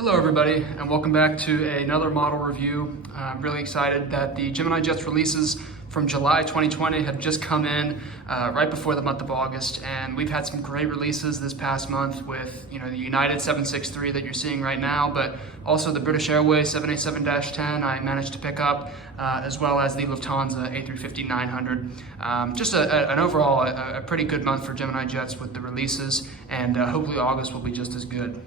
Hello everybody, and welcome back to another model review. I'm really excited that the Gemini Jets releases from July 2020 have just come in right before the month of August, and we've had some great releases this past month with the United 763 that you're seeing right now, but also the British Airways 787-10 I managed to pick up, as well as the Lufthansa A350-900. Just an overall a pretty good month for Gemini Jets with the releases, and hopefully August will be just as good.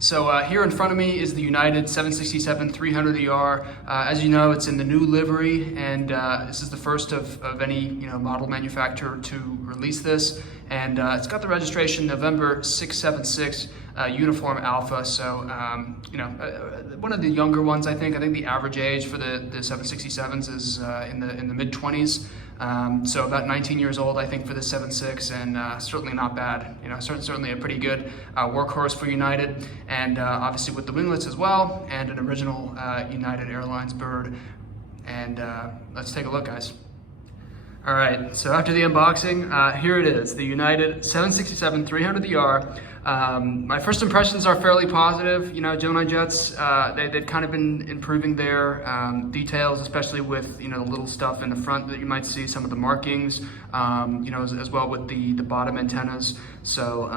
So here in front of me is the United 767-300ER. As you know, it's in the new livery, and this is the first of any model manufacturer to release this. And it's got the registration November 676 Uniform Alpha. So one of the younger ones, I think. I think the average age for the 767s is in the mid-20s. So about 19 years old, I think, for the 7.6, and certainly not bad. Certainly a pretty good workhorse for United, and obviously with the winglets as well, and an original United Airlines bird. And let's take a look, guys. All right, so after the unboxing, here it is, the United 767-300ER. My first impressions are fairly positive. Gemini Jets, they've kind of been improving their details, especially with the little stuff in the front that you might see, some of the markings, as well with the bottom antennas. So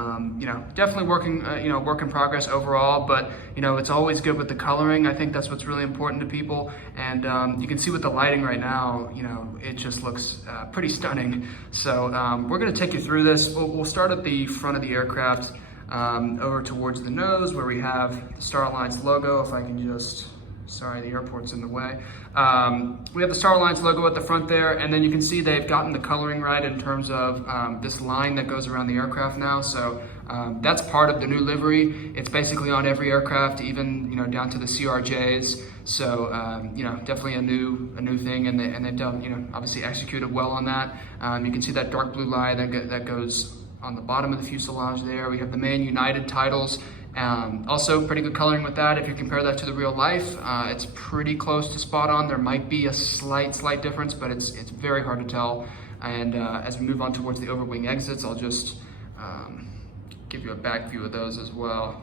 definitely working, work in progress overall. But it's always good with the coloring. I think that's what's really important to people. And you can see with the lighting right now, it just looks pretty stunning. So we're going to take you through this. We'll start at the front of the aircraft. Over towards the nose where we have the Star Alliance logo. If I can just, sorry, the airport's in the way. We have the Star Alliance logo at the front there, and then you can see they've gotten the coloring right in terms of this line that goes around the aircraft now. So that's part of the new livery. It's basically on every aircraft, even down to the CRJs. So definitely a new thing, and they've done obviously executed well on that. You can see that dark blue line that goes on the bottom of the fuselage there. We have the main United titles. Also pretty good coloring with that. If you compare that to the real life, it's pretty close to spot on. There might be a slight difference, but it's very hard to tell. And as we move on towards the overwing exits, I'll just give you a back view of those as well.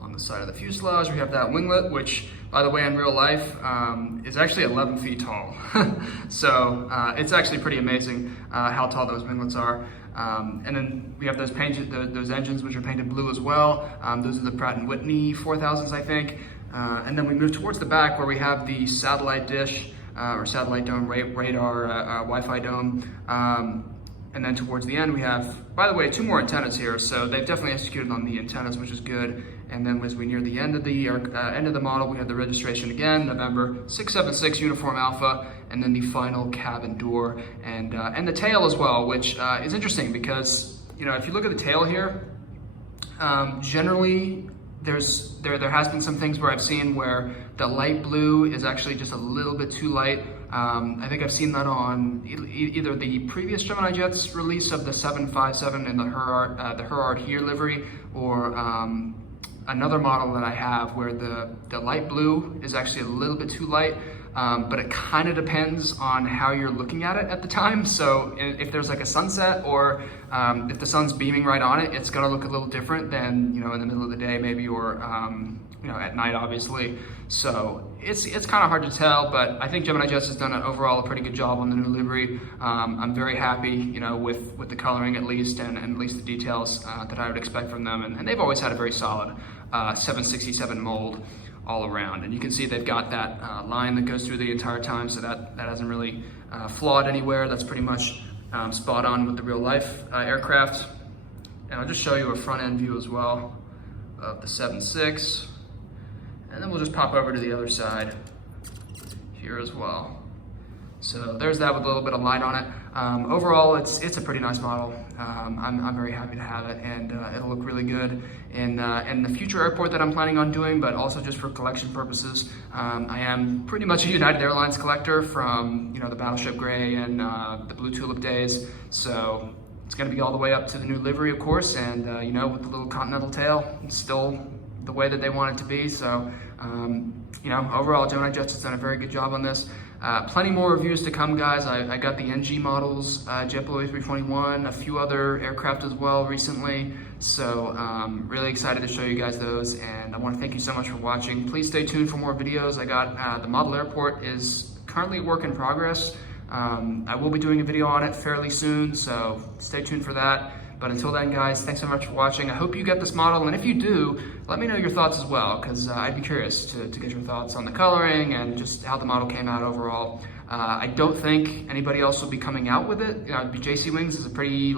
On the side of the fuselage, we have that winglet, which, by the way, in real life, is actually 11 feet tall. So it's actually pretty amazing how tall those winglets are. And then we have those engines, which are painted blue as well. Those are the Pratt & Whitney 4000s, I think. And then we move towards the back where we have the satellite dish, or satellite dome, radar, Wi-Fi dome. And then towards the end, we have, by the way, 2 more antennas here. So they've definitely executed on the antennas, which is good. And then as we near the end of the model, we have the registration again, November 676 Uniform Alpha, and then the final cabin door and the tail as well, which is interesting because if you look at the tail here, generally there has been some things where I've seen where the light blue is actually just a little bit too light. I think I've seen that on either the previous Gemini Jets release of the 757 and the Herard here livery, or another model that I have where the light blue is actually a little bit too light, but it kind of depends on how you're looking at it at the time. So if there's like a sunset, or if the sun's beaming right on it, it's gonna look a little different than in the middle of the day maybe, or at night obviously. So it's kind of hard to tell, but I think Gemini Jets has done overall a pretty good job on the new livery. I'm very happy with the coloring at least, and at least the details that I would expect from them, and they've always had a very solid 767 mold all around. And you can see they've got that line that goes through the entire time, so that hasn't really flawed anywhere. That's pretty much spot on with the real life aircraft. And I'll just show you a front end view as well of the 7.6. And then we'll just pop over to the other side here as well. So there's that with a little bit of light on it. Overall, it's a pretty nice model. I'm very happy to have it, and it'll look really good in the future airport that I'm planning on doing, but also just for collection purposes. I am pretty much a United Airlines collector from the Battleship Gray and the Blue Tulip days. So it's going to be all the way up to the new livery, of course, and with the little continental tail, it's still the way that they want it to be. So overall, Gemini Jets has done a very good job on this. Plenty more reviews to come, guys. I got the NG models, JetBlue A321, a few other aircraft as well recently. So really excited to show you guys those, and I want to thank you so much for watching. Please stay tuned for more videos. I got the model airport is currently a work in progress. I will be doing a video on it fairly soon, so stay tuned for that. But until then, guys, thanks so much for watching. I hope you get this model, and if you do, let me know your thoughts as well, because I'd be curious to get your thoughts on the coloring and just how the model came out overall. I don't think anybody else will be coming out with it. JC Wings is a pretty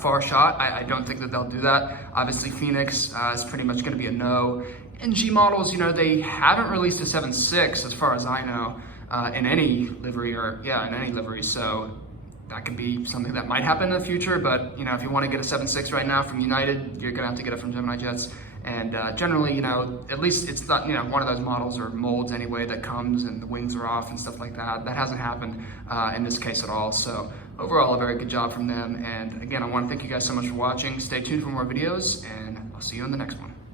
far shot. I don't think that they'll do that. Obviously, Phoenix is pretty much going to be a no. NG models, they haven't released a 7.6 as far as I know in any livery, so that could be something that might happen in the future. But if you want to get a 7.6 right now from United, you're gonna have to get it from Gemini Jets. And generally, at least it's not one of those models or molds anyway that comes and the wings are off and stuff like that. That hasn't happened in this case at all. So overall, a very good job from them. And again, I want to thank you guys so much for watching. Stay tuned for more videos, and I'll see you in the next one.